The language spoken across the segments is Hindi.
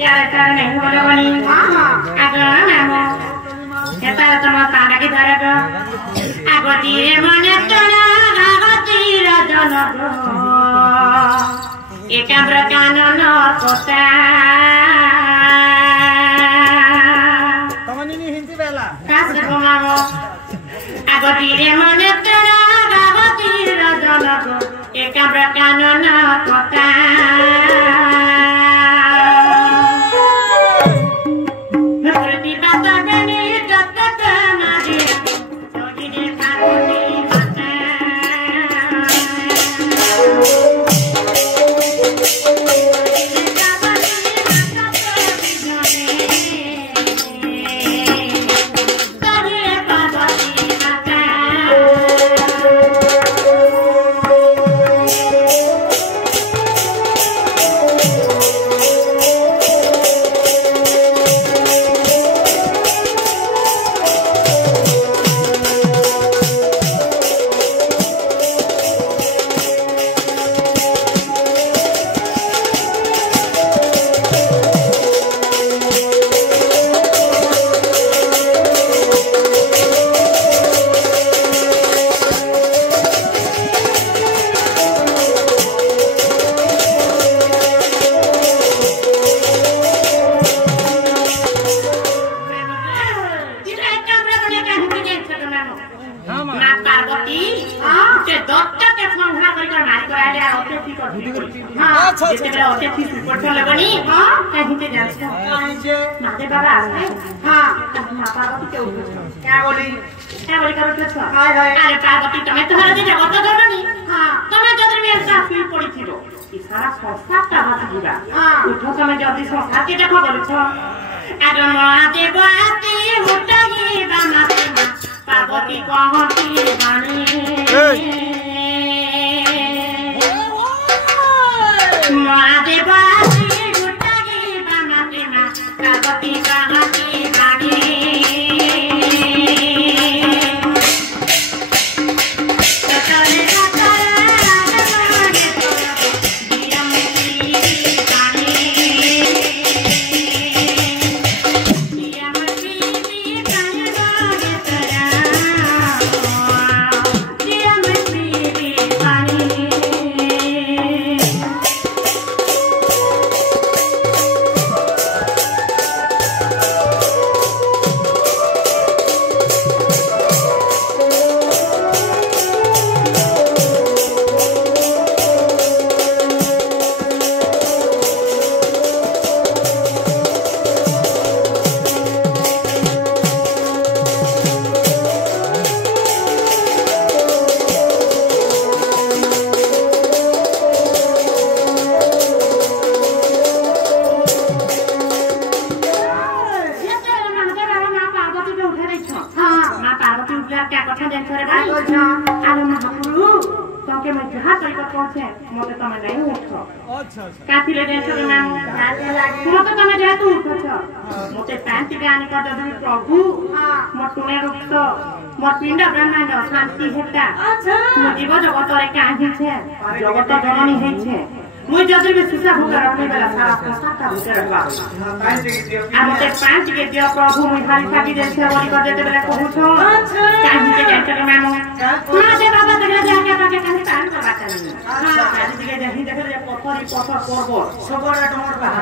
यार तार नहीं बोले वाली आगो नामो एता तमा तांडा के धरगो आगो दिए मने तोरा आगो तीर जनगो एकाब्र कानन कोता तमनी हिंदी बेला कास गोमागो आगो दिए मने तोरा आगो तीर जनगो एकाब्र कानन कोता प्रभु मुई भारी फाटी देछे बोली कर देते बेला कहू छो काहे के जानते मानो हां दे बाबा देखला जाके बाके काहे तान कर बात नहीं हां काहे दिखे जही देखे जे पथरी पथर पर्वत सबरा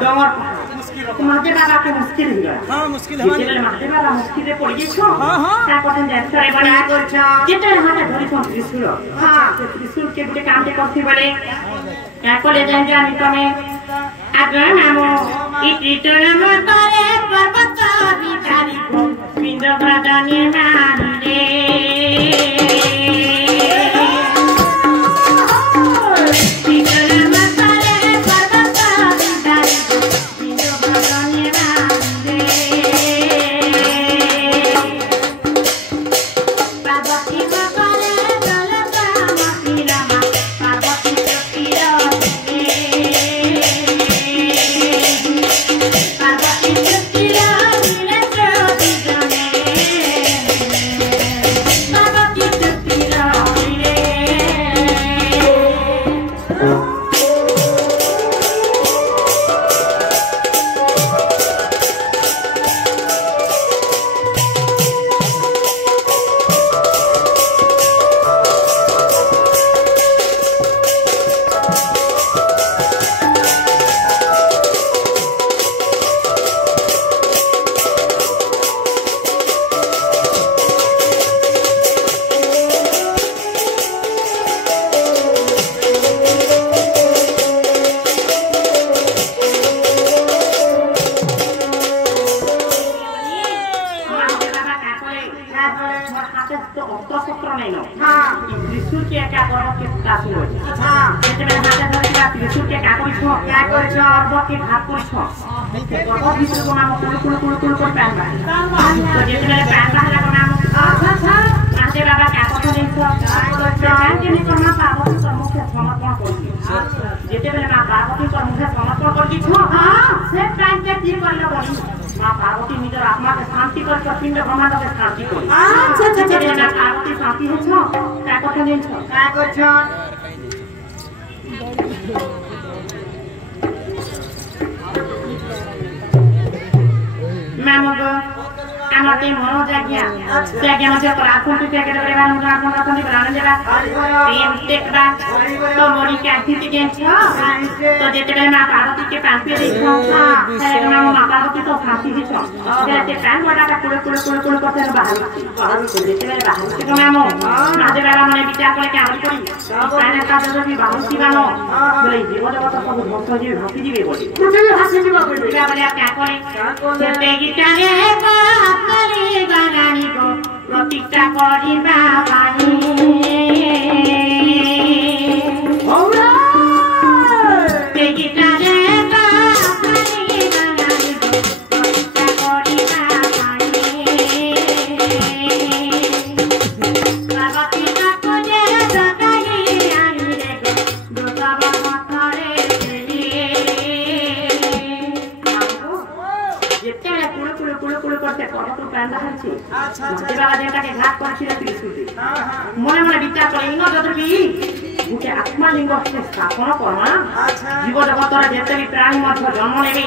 डमर मुश्किल माते बाबा के मुश्किल हो गया हां मुश्किल हमारे माते बाबा मुश्किल रे पड़ी छो हां ता पतन जानते बना कर छ केते हाते धरी छ त्रिशूल हां त्रिशूल के गुटे काम के करथि बोले क्या को ले जान जानी तमे आगे नामो इटिटन मतारे पर्वत विचारी को पिंड भदनी नारे Bye. नहीं नो त्रिशूल के क्या करब के कासी हो जेते में हाथे धरि के त्रिशूल के क्या करिस क्या करिस अर्ब के घात करिस गर्भ भीतर को नाम कुल को पैन बा तो जेते में पैन बाहर को नाम अच्छा आते बाबा क्या कथन देइछ पैन के नि करना पार्वती सम्मुखे समर्पण करिस जेते में मां पार्वती सम्मुखे समर्पण करिस हां से पैन के की करले बनी मां पार्वती निजर आत्मा के शांति कर पिंड ब्रह्मांड के शांति कर अच्छा ना पार्वती शांति है छ का कथा दिन छ का कर छ मैं मग আমাতে মনো জাগিয়া জাগিয়া মধ্যে প্রার্থনা থেকে কেটে করে বান প্রার্থনা করতে প্রাণ দেবা প্রেম দেখবা তো মরি কাঠিতে গেছ তো যেতে মা পার্বতী কে পাঁচে দিছ হ্যাঁ মা পার্বতী তো ফাঁসি দিছ যেতে প্রাণ বড়াটা কুড়ে করতে বাহার যেতে বাহার থেকে মামো মাঝে বাবা মনে বিচার করে কেমন করি প্রাণের কাজ যদি বাহুর দিবানো বলে জীব জগৎ সব ভক্ত জীব ভাসি দিবে বলে ভাসি দিবা বলে বলে কা করে যেতে গিটারে বাপরে বানানি গো প্রতিষ্ঠা করিবা পাই ওরা তে গিটারে বাপরে বানানি গো প্রতিষ্ঠা করিবা পাই বাবা পিতা কোজে জাগাই আনি রে গো গোসাবা মাথারে তেলিয়ে যেতে কুড়ে করতে কত তো প্যান দেখাচ্ছি বাবা যেটাকে ঘাত করেছিল ত্রিশূলে মনে মনে বিচার করে ইনো যদি গোটে আত্মালিঙ্গ স্থাপন করমা জীব জগতরে যেতে বি প্রাণী মধ্য জন্ম নেবে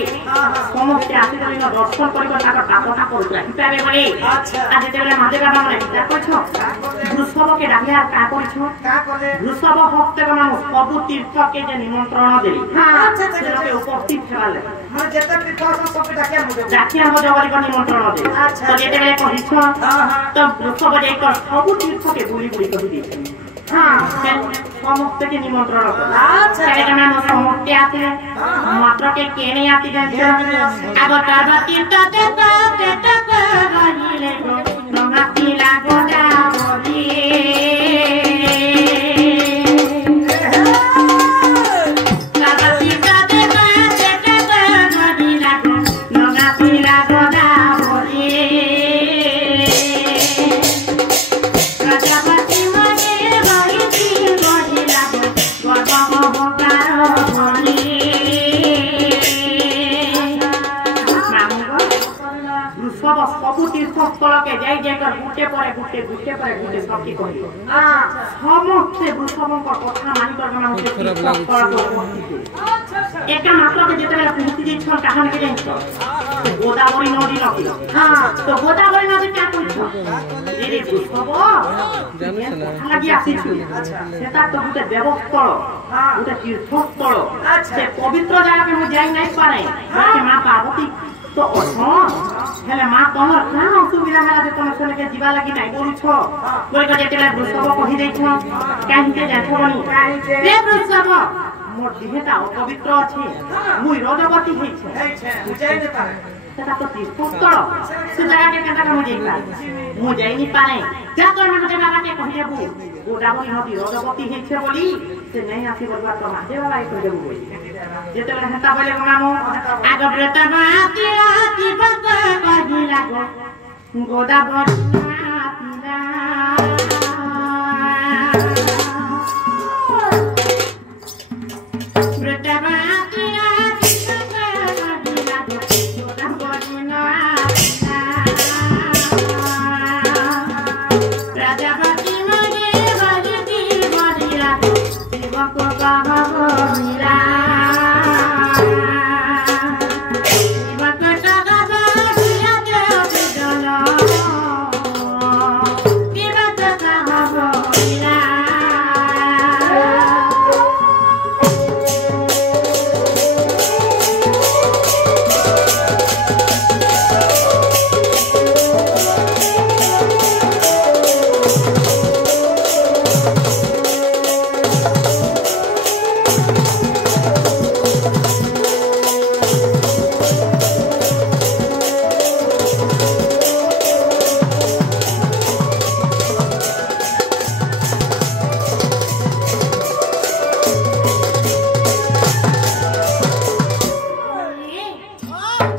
সমস্তে আসিলে ইনো দর্শন করিব তাকর পাপটা করুক হিসাবে বলে আজ যেতেবেলে মাঝে বাবা মনে বিচার করছ বৃষভকে ডাকে আর কা করছ বৃষভ ভক্তের মানুষ প্রভু তীর্থকে যে নিমন্ত্রণ দেবে সেটাকে উপস্থিত ফেরালে ডাকিয়া মধ্যে বলিব নিমন্ত্রণ দেবে তো যেতেবেলে কহিছ তো বৃষভ যাই কর সবু তীর্থকে বুলি কহি দিয়েছে সমস্তকে নিমন্ত্রণ করে নাম সমস্তে আছে মাত্রকে কেনে আতি জানছে আগর কারবা তীর্থতে রহিলে রঙা পিলা গোদা বলি কারবা তীর্থতে রহিলা রঙা পিলা গোদা বলি सबू तीर्थस्थलके जाई जाकर गुटे गुटे सबकी कहि समस्ते वृषभंकर कथा मानि कर माने तीर्थस्थल एका मात्र के जेते पहुंची जे छन कहानी के जाई गोदावरी नदी नदी हां तो गोदावरी नदी क्या कइछ रे वृषभ লাগি আসিছ সেটা তো গুটে দেবস্থল গুটে तीर्थस्थल से पवित्र जगह के मु जाई नहीं पारे मा पार्वती तो हेले मां तमर ना असुविधा होला जे तमर सने के जीवा लागि नाही बोलुछ बोल के जेतेला वृषभ कहि दैछ काहिते जाथबनी रे वृषभ मोर देहता पवित्र अछि मुई रजवती हेछ बुझाई दे पारे सेटा तो तीर्थस्थल से जगह के केनता मु जाई पारे मु जाई नि पारे जा तो मते बाबा के कहि देबू गोदावरी नदी रजवती हेछ बोली से नहीं आसी बोलबा तो मां देवा लाई कहि देबू बोली जेतेला हेता बोले मामो आग ब्रता बाती राती बक कहि लागो गोदावरी नातिला ब्रता बाती राती बक कहि लागो गोदावरी नातिला राजापति मगे बजती बजिला शिवक बाबा बोलिला शिवक टका बजिया देव जल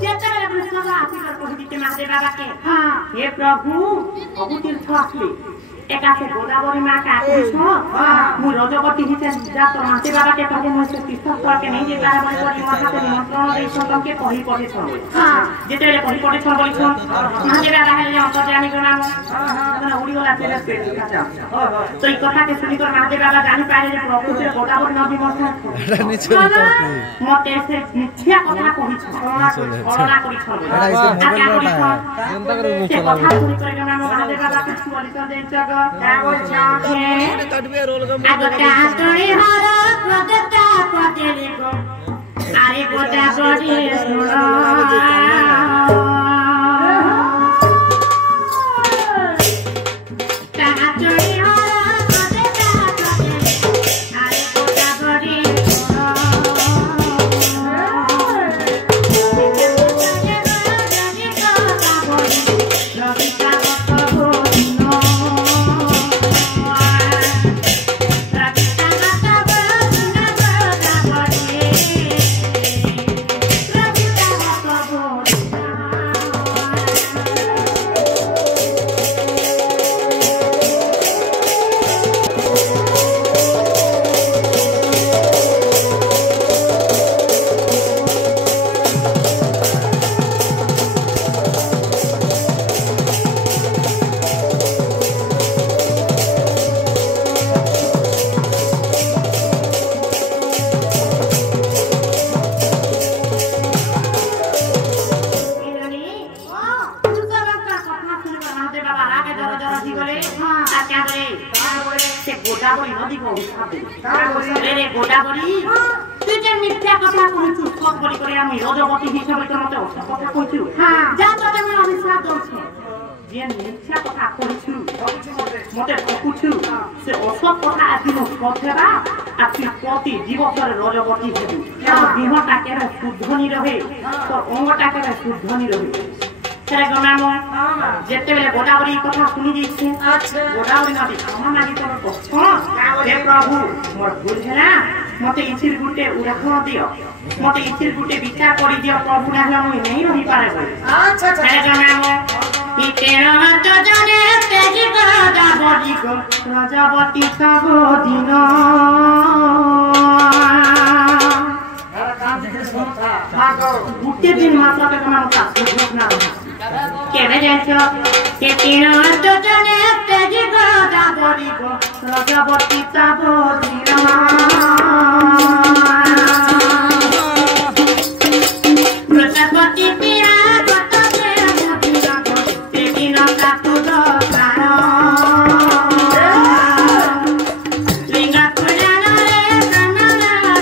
ଯେତେବେଳେ ବୃଷଭ ଆସିବାର କହିଛି ମହାଦେବ ବାବା କେ हे प्रभु अबु तीर्थ आसले एका से गोदावरी मां का आदेश मु रजवती हिते जा तो माते बाबा के कहले मु से तीर्थ स्थल के नहीं जे पारा बड़ी बड़ी महाते निमंत्रण दे संतम के पही पढ़े छ जेतेले पही पढ़े छ बोली छ महादेव बाबा हेले अंतर्यामी नाम ना उड़ी वाला तेरे पे का तो ई कथा के सुनी कर महादेव बाबा जानि पारे जे प्रभु से गोदावरी नदी मथा मते से मिथ्या कथा कहि छ छलना करि छ कथा सुनी कर नाम महादेव बाबा के बोली छ दे जग आरे गोटा बड़ी गोदावरी नदी को रे गोदावरी तू जे मिथ्या कथा कहछु सब बोली करे हम रजवती हिसाब से मते कथा कहछु जा तो हम अभिशाप दउछु जे मिथ्या कथा कहछु मते कहछु से असत कथा आदि न कथेबा आपसी पति जीवतर रजवती हेबु या देहटा के शुद्ध नि रहे तो अंगटा के शुद्ध नि रहे तेरे गनामो जेते बेले गोदावरी कथा सुनी दिछि गोदावरी नदी हम लागि तो कष्ट हे प्रभु मोर भूल हेला मते इथिर गुटे उदाहरण दियो मते इथिर गुटे विचार करि दियो प्रभु नाहला मु नहीं रहि पारे अच्छा तेरे गनामो इतेरो तो जने तेजी गोदावरी को रजवती सब दिन गुटे दिन मात्र के गनामो का घटना केवे जाइछो के तीनो तो जने तेजी गोदावरी को रजवती सब दिन प्रजापति पिया गत से मुदिरा को ते दिन का तू दो प्राण लिंगा पुराना रे सनना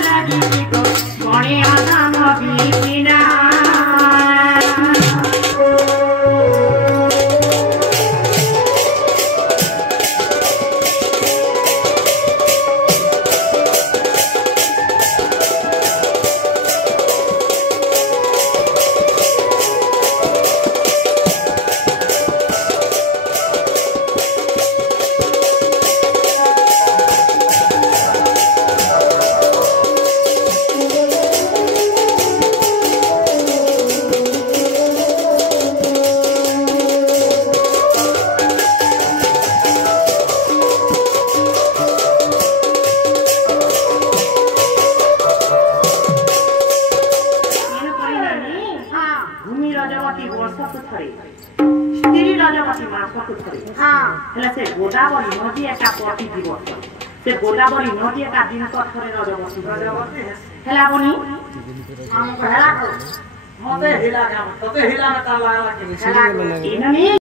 लागी को गणी आदान बिना गोदावरी नदी एक पति दिवस से गोदावरी नदी एक दिन थरे रजवती हेला बनी हम कहला मते हिला तते हिला ना का लागला कि